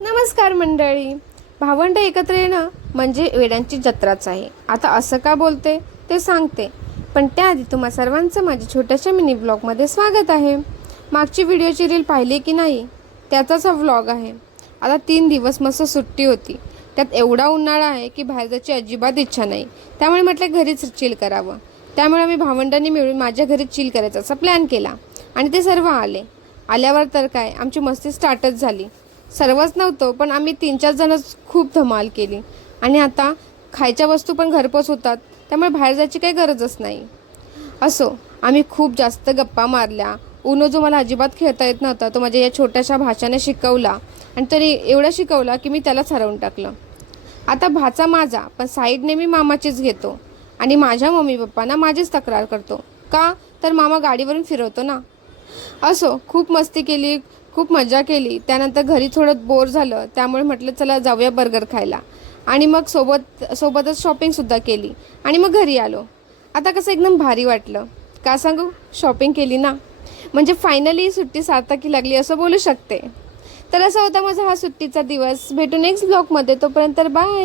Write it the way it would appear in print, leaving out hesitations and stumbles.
नमस्कार मंडळी. भावंड एकत्र येणं म्हणजे वेड्यांची जत्राच आहे. आता असं का बोलते ते सांगते, पण त्याआधी तुम्हा सर्वांचं माझ्या छोट्याशा मिनी ब्लॉगमध्ये स्वागत आहे. मागची व्हिडिओची रील पाहिली की नाही त्याचाच हा व्लॉग आहे. आता 3 दिवस मस्त सुट्टी होती. त्यात एवढा उन्हाळा आहे की बाहेर जायची अजिबात इच्छा नाही. त्यामुळे म्हटलं घरीच चिल करावं. त्यामुळे मी भावंडांनी मिळून माझ्या घरी चिल करायचा असा प्लॅन केला आणि ते सर्व आले. आल्यावर तर काय आमची मस्ती स्टार्टच झाली. सर्वच नव्हतं पण आम्ही 3-4 जणच खूप धमाल केली. आणि आता खायच्या वस्तू पण घरपोच होतात, त्यामुळे बाहेर जायची काही गरजच नाही. असो, आम्ही खूप जास्त गप्पा मारल्या. उनो जो मला अजिबात खेळता येत नव्हता तो माझ्या या छोट्याशा भाच्याने शिकवला आणि तरी एवढा शिकवला की मी त्यालाच हरवून टाकलं. आता भाचा माझा, पण साईडने मी मामाचीच घेतो आणि माझ्या मम्मी पप्पांना माझीच तक्रार करतो. का तर मामा गाडीवरून फिरवतो ना. असो, खूप मस्ती केली, खूप मजा केली. त्यानंतर घरी थोडं बोर झालं, त्यामुळे म्हटलं चला जाऊया बर्गर खायला. आणि मग सोबतच शॉपिंगसुद्धा केली आणि मग घरी आलो. आता कसं एकदम भारी वाटलं. का सांगू, शॉपिंग केली ना, म्हणजे फायनली सुट्टी सार्थकी लागली असं बोलू शकते. तर असा होता माझा हा सुट्टीचा दिवस. भेटू नेक्स्ट ब्लॉगमध्ये. तोपर्यंत बाय.